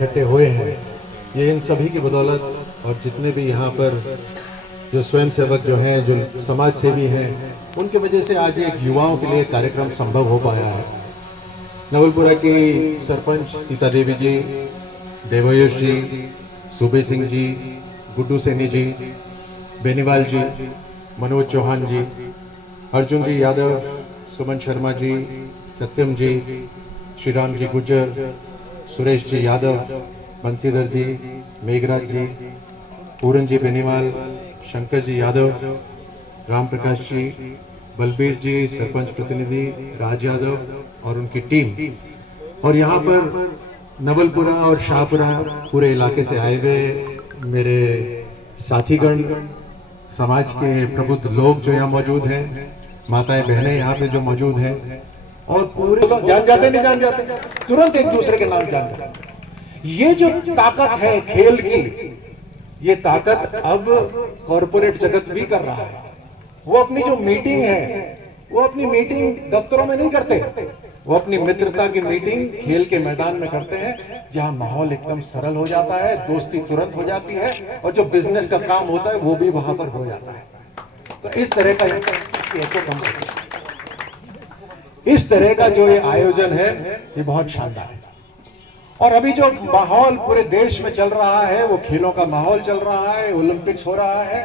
इकट्ठे हुए हैं, ये इन सभी की बदौलत और जितने भी यहाँ पर जो स्वयंसेवक जो हैं, जो समाज सेवी हैं, उनके वजह से आज एक युवाओं के लिए कार्यक्रम संभव हो पाया है। नवलपुरा की सरपंच सीता देवी जी, देवायुष जी, सूबे सिंह जी, गुड्डू सैनी जी, बेनीवाल जी, मनोज चौहान जी, अर्जुन जी यादव, सुमन शर्मा जी, सत्यम जी, श्री राम जी गुज्जर, सुरेश जी यादव, बंसीधर जी, मेघराज जी, पूरन जी बेनीवाल, शंकर जी यादव, राम प्रकाश जी, बलबीर जी, सरपंच प्रतिनिधि राज यादव और उनकी टीम, और यहाँ पर नवलपुरा और शाहपुरा पूरे इलाके से आए हुए मेरे साथीगण, समाज के प्रबुद्ध लोग जो यहाँ मौजूद हैं, माताएं बहनें यहाँ पे जो मौजूद हैं, और पूरे तो जान जाते नहीं जान जाते, तुरंत एक दूसरे के नाम जान जाते। ये जो ताकत है खेल की, ये ताकत अब कॉरपोरेट जगत भी कर रहा है। वो अपनी जो मीटिंग है, वो अपनी मीटिंग दफ्तरों में नहीं करते, वो अपनी मित्रता की मीटिंग खेल के मैदान में करते हैं, जहां माहौल एकदम सरल हो जाता है, दोस्ती तुरंत हो जाती है, और जो बिजनेस का काम होता है वो भी वहां पर हो जाता है। तो इस तरह का इस तरह का जो ये आयोजन है, ये बहुत शानदार है। और अभी जो माहौल पूरे देश में चल रहा है, वो खेलों का माहौल चल रहा है, ओलंपिक्स हो रहा है,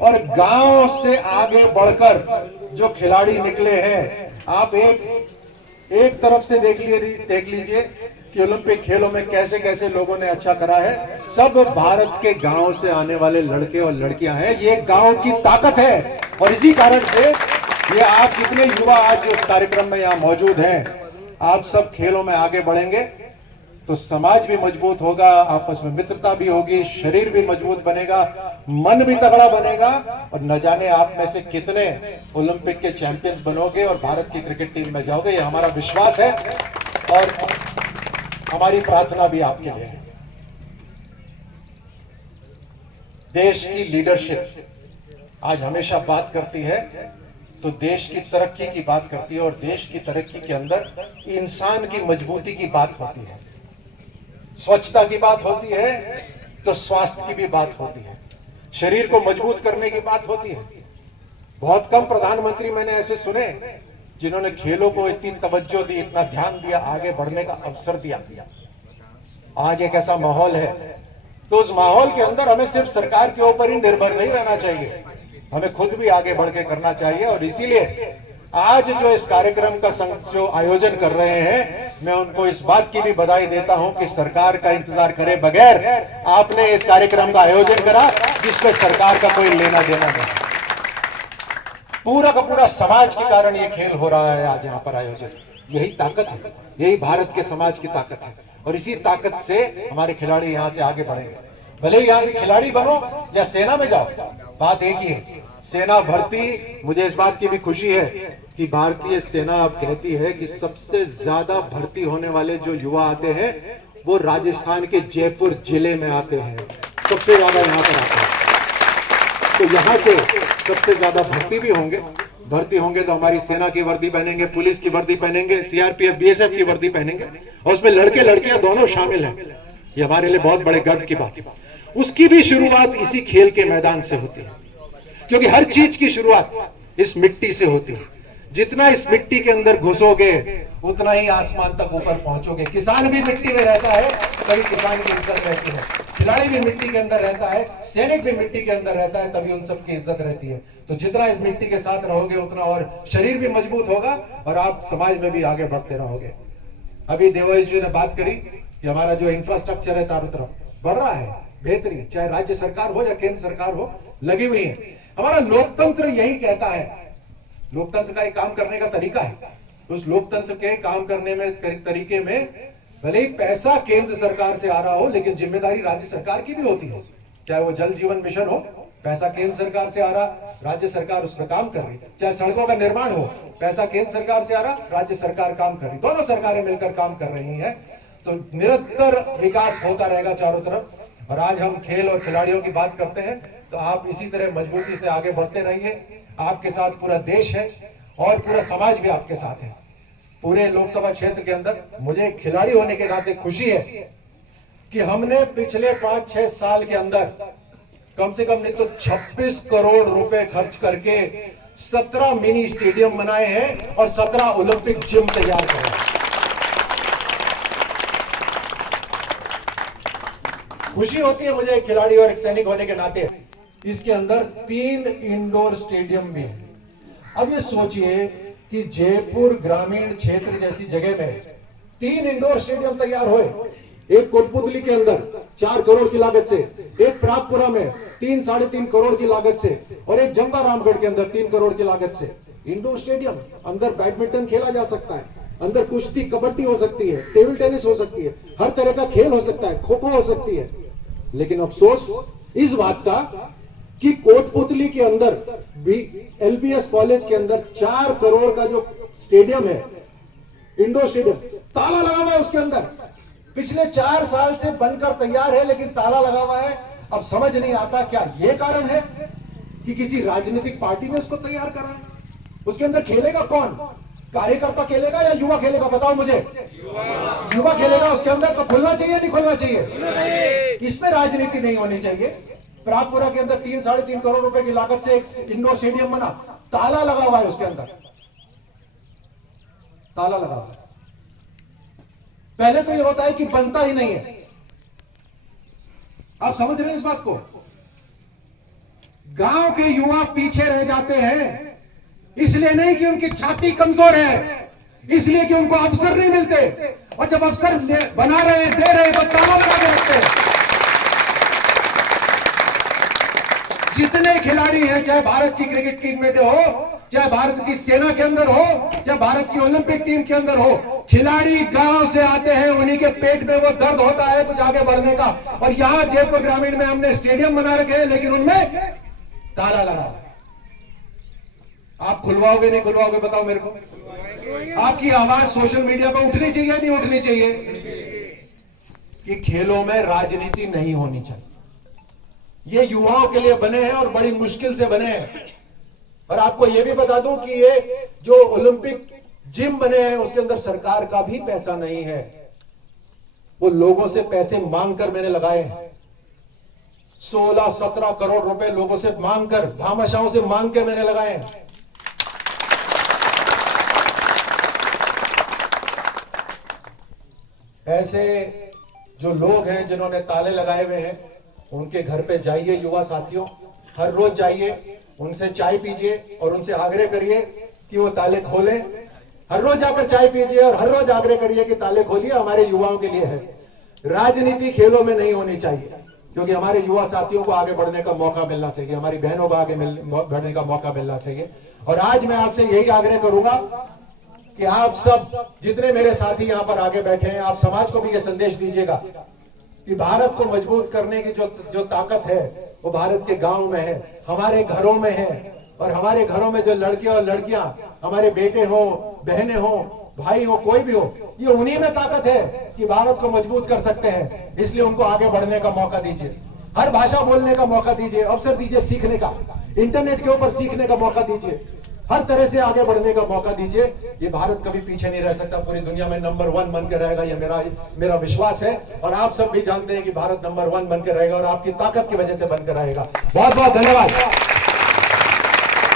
और गांव से आगे बढ़कर जो खिलाड़ी निकले हैं, आप एक तरफ से देख लीजिए कि ओलंपिक खेलों में कैसे कैसे लोगों ने अच्छा करा है। सब भारत के गांव से आने वाले लड़के और लड़कियां हैं। ये गांव की ताकत है, और इसी कारण से ये आप जितने युवा आज जो इस कार्यक्रम में यहाँ मौजूद हैं, आप सब खेलों में आगे बढ़ेंगे तो समाज भी मजबूत होगा, आपस में मित्रता भी होगी, शरीर भी मजबूत बनेगा, मन भी तगड़ा बनेगा, और न जाने आप में से कितने ओलंपिक के चैंपियंस बनोगे और भारत की क्रिकेट टीम में जाओगे। ये हमारा विश्वास है और हमारी प्रार्थना भी आपके लिए है। देश की लीडरशिप आज हमेशा बात करती है तो देश की तरक्की की बात करती है, और देश की तरक्की के अंदर इंसान की मजबूती की बात होती है, स्वच्छता की बात होती है, तो स्वास्थ्य की भी बात होती है, शरीर को मजबूत करने की बात होती है। बहुत कम प्रधानमंत्री मैंने ऐसे सुने जिन्होंने खेलों को इतनी तवज्जो दी, इतना ध्यान दिया, आगे बढ़ने का अवसर दिया। आज एक ऐसा माहौल है, तो उस माहौल के अंदर हमें सिर्फ सरकार के ऊपर ही निर्भर नहीं रहना चाहिए, हमें खुद भी आगे बढ़ के करना चाहिए। और इसीलिए आज जो इस कार्यक्रम का जो आयोजन कर रहे हैं, मैं उनको इस बात की भी बधाई देता हूं कि सरकार का इंतजार करे बगैर आपने इस कार्यक्रम का आयोजन करा, जिसमें सरकार का कोई लेना देना नहीं। पूरा का पूरा समाज के कारण ये खेल हो रहा है आज यहाँ पर आयोजित। यही ताकत है, यही भारत के समाज की ताकत है, और इसी ताकत से हमारे खिलाड़ी यहाँ से आगे बढ़ेंगे। भले ही यहाँ से खिलाड़ी बनो या सेना में जाओ, बात एक ही है, सेना भर्ती। मुझे इस बात की भी खुशी है कि भारतीय सेना अब कहती है कि सबसे ज्यादा भर्ती होने वाले जो युवा आते हैं वो राजस्थान के जयपुर जिले में आते हैं, सबसे ज्यादा यहाँ पर आते हैं। तो यहाँ से सबसे ज्यादा भर्ती होंगे तो हमारी सेना की वर्दी पहनेंगे, पुलिस की वर्दी पहनेंगे, सीआरपीएफ बीएसएफ की वर्दी पहनेंगे, और उसमें लड़के लड़कियां दोनों शामिल हैं। ये हमारे लिए बहुत बड़े गर्व की बात है। उसकी भी शुरुआत इसी खेल के मैदान से होती है, क्योंकि हर चीज की शुरुआत इस मिट्टी से होती है। जितना इस मिट्टी के अंदर घुसोगे उतना ही आसमान तक ऊपर पहुंचोगे। किसान भी मिट्टी में रहता है तभी किसान की इज्जत रहती है, खिलाड़ी भी मिट्टी के अंदर रहता है, सैनिक भी मिट्टी के अंदर रहता है, तभी उन सब की इज्जत रहती है। तो जितना इस मिट्टी के साथ रहोगे उतना और शरीर भी मजबूत होगा, और आप समाज में भी आगे बढ़ते रहोगे। अभी देवायुष जी ने बात करी कि हमारा जो इंफ्रास्ट्रक्चर है चारों तरफ बढ़ रहा है, बेहतरीन, चाहे राज्य सरकार हो या केंद्र सरकार हो, लगी हुई है। हमारा लोकतंत्र यही कहता है, लोकतंत्र का एक काम करने का तरीका है, उस लोकतंत्र के काम करने में तरीके में भले ही पैसा केंद्र सरकार से आ रहा हो, लेकिन जिम्मेदारी राज्य सरकार की भी होती है। चाहे वो जल जीवन मिशन हो, पैसा केंद्र सरकार से आ रहा, राज्य सरकार उस पर काम कर रही, चाहे सड़कों का निर्माण हो, पैसा केंद्र सरकार से आ रहा, राज्य सरकार काम कर रही, दोनों सरकारें मिलकर काम कर रही हैं। तो निरंतर विकास होता रहेगा चारों तरफ। और आज हम खेल और खिलाड़ियों की बात करते हैं, तो आप इसी तरह मजबूती से आगे बढ़ते रहिए। आपके साथ पूरा देश है और पूरा समाज भी आपके साथ है। पूरे लोकसभा क्षेत्र के अंदर मुझे खिलाड़ी होने के नाते खुशी है कि हमने पिछले 5-6 साल के अंदर कम से कम नहीं तो 26 करोड़ रुपए खर्च करके 17 मिनी स्टेडियम बनाए हैं और 17 ओलंपिक जिम तैयार करे हैं। खुशी होती है मुझे एक खिलाड़ी और एक सैनिक होने के नाते। इसके अंदर 3 इंडोर स्टेडियम भी है। अब ये सोचिए कि जयपुर ग्रामीण क्षेत्र जैसी जगह में 3 इंडोर स्टेडियम तैयार हुए, एक कोटपुतली के अंदर 4 करोड़ की लागत से, एक प्रागपुरा में 3-3.5 करोड़ की लागत से और एक जंगा रामगढ़ के अंदर 3 करोड़ की लागत से इंडोर स्टेडियम। अंदर बैडमिंटन खेला जा सकता है, अंदर कुश्ती कबड्डी हो सकती है, टेबल टेनिस हो सकती है, हर तरह का खेल हो सकता है, खो खो हो सकती है। लेकिन अफसोस इस बात का कि कोटपुतली के अंदर LBS कॉलेज के अंदर 4 करोड़ का जो स्टेडियम है, इंडोर स्टेडियम, ताला लगा हुआ है उसके अंदर। पिछले 4 साल से बनकर तैयार है लेकिन ताला लगा हुआ है। अब समझ नहीं आता क्या यह कारण है कि किसी राजनीतिक पार्टी ने उसको तैयार करा? उसके अंदर खेलेगा कौन? कार्यकर्ता खेलेगा या युवा खेलेगा? बताओ मुझे। युवा खेलेगा उसके अंदर, तो खुलना चाहिए नहीं खुलना चाहिए? इसमें राजनीति नहीं होनी चाहिए। प्रागपुरा के अंदर 3-3.5 करोड़ रुपए की लागत से एक इंडोर स्टेडियम बना, ताला लगा हुआ है उसके अंदर, ताला लगा हुआ है। पहले तो ये होता है कि बनता ही नहीं है। आप समझ रहे हैं इस बात को? गांव के युवा पीछे रह जाते हैं, इसलिए नहीं कि उनकी छाती कमजोर है, इसलिए कि उनको अवसर नहीं मिलते। और जब अवसर बना रहे हैं, दे रहे हैं, तो ताला लगा के रखते हैं। जितने खिलाड़ी हैं, चाहे भारत की क्रिकेट टीम में हो, चाहे भारत की सेना के अंदर हो, चाहे भारत की ओलंपिक टीम के अंदर हो, खिलाड़ी गांव से आते हैं, उन्हीं के पेट में वो दर्द होता है कुछ आगे बढ़ने का। और यहां जयपुर ग्रामीण में हमने स्टेडियम बना रखे हैं लेकिन उनमें ताला लगा। आप खुलवाओगे नहीं खुलवाओगे? बताओ मेरे को। आपकी आवाज सोशल मीडिया पर उठनी चाहिए नहीं उठनी चाहिए कि खेलों में राजनीति नहीं होनी चाहिए? ये युवाओं के लिए बने हैं और बड़ी मुश्किल से बने हैं। और आपको यह भी बता दूं कि ये जो ओलंपिक जिम बने हैं उसके अंदर सरकार का भी पैसा नहीं है, वो लोगों से पैसे मांगकर मैंने लगाए हैं। 16-17 करोड़ रुपए लोगों से मांगकर, भामाशाहों से मांग के मैंने लगाए हैं। ऐसे जो लोग हैं जिन्होंने ताले लगाए हुए हैं, उनके घर पे जाइए युवा साथियों, हर रोज जाइए, उनसे चाय पीजिए और उनसे आग्रह करिए कि वो ताले खोलें। हर रोज जाकर चाय पीजिए और हर रोज आग्रह करिए कि ताले खोलिए, हमारे युवाओं के लिए है। राजनीति खेलों में नहीं होनी चाहिए, क्योंकि हमारे युवा साथियों को आगे बढ़ने का मौका मिलना चाहिए, हमारी बहनों को आगे बढ़ने का मौका मिलना चाहिए। और आज मैं आपसे यही आग्रह करूंगा कि आप सब जितने मेरे साथी यहां पर आगे बैठे हैं, आप समाज को भी यह संदेश दीजिएगा कि भारत को मजबूत करने की जो ताकत है वो भारत के गांव में है, हमारे घरों में है। और हमारे घरों में जो लड़के और लड़कियां, हमारे बेटे हो, बहनें हो, भाई हो, कोई भी हो, ये उन्हीं में ताकत है कि भारत को मजबूत कर सकते हैं। इसलिए उनको आगे बढ़ने का मौका दीजिए, हर भाषा बोलने का मौका दीजिए, अवसर दीजिए सीखने का, इंटरनेट के ऊपर सीखने का मौका दीजिए, हर तरह से आगे बढ़ने का मौका दीजिए। ये भारत कभी पीछे नहीं रह सकता, पूरी दुनिया में नंबर 1 बनकर रहेगा, ये मेरा विश्वास है। और आप सब भी जानते हैं कि भारत नंबर 1 बनकर रहेगा और आपकी ताकत की वजह से बनकर रहेगा। बहुत बहुत धन्यवाद।